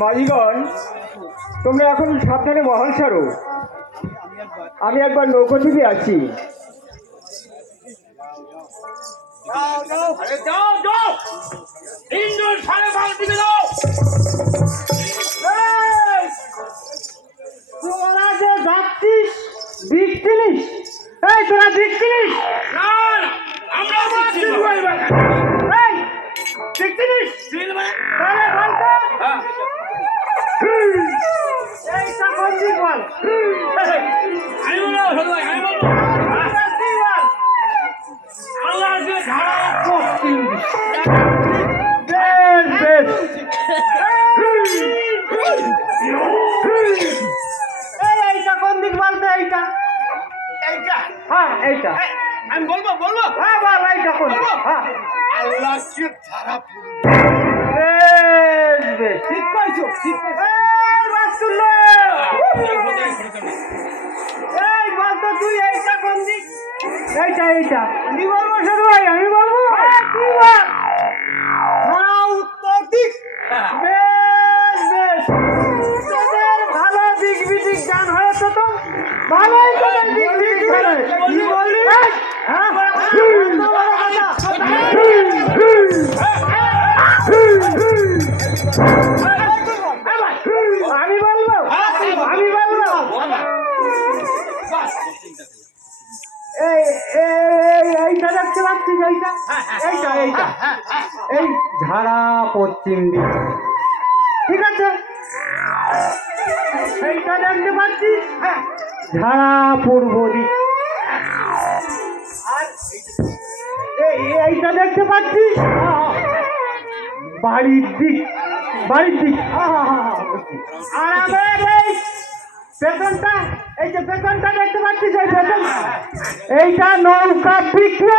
মাঝিগণ, তোমরা এখন সাবধানে মহল ছাড়ো। আমি একবার নৌকো থেকে আছি। তোরা যে যাচ্ছিস দিক চিনিস? এই তোরা দিক চিনিস? আমি বলবো বলবো আল্লাহ কি ধারা ঠিক পাইছো, ঠিক তুই এইটা কোন দিক? এইটা আমি বলবো শুধু ভাই, আমি বলবো উত্তর দিক। বেশ বেশ, তোদের ভালো দিক বিদিক গান হয়েছে তো ভালোই তোদের দিক বিদিক কি বললি? আমি বলবো এইটা দেখতে পাচ্ছিস? এইটা এই ঝাড়া পশ্চিম দিক, ঠিক আছে? এইটা দেখতে পাচ্ছিস? ঝাড়া পূর্ব দিক। আর এইটা দেখতে পাচ্ছিস? বাড়ির দিক। আর আমার এই পেছনটা, এই যে পেছনটা দেখতে পাচ্ছিস? এই পেছন, এইটা নৌকা বিক্রি।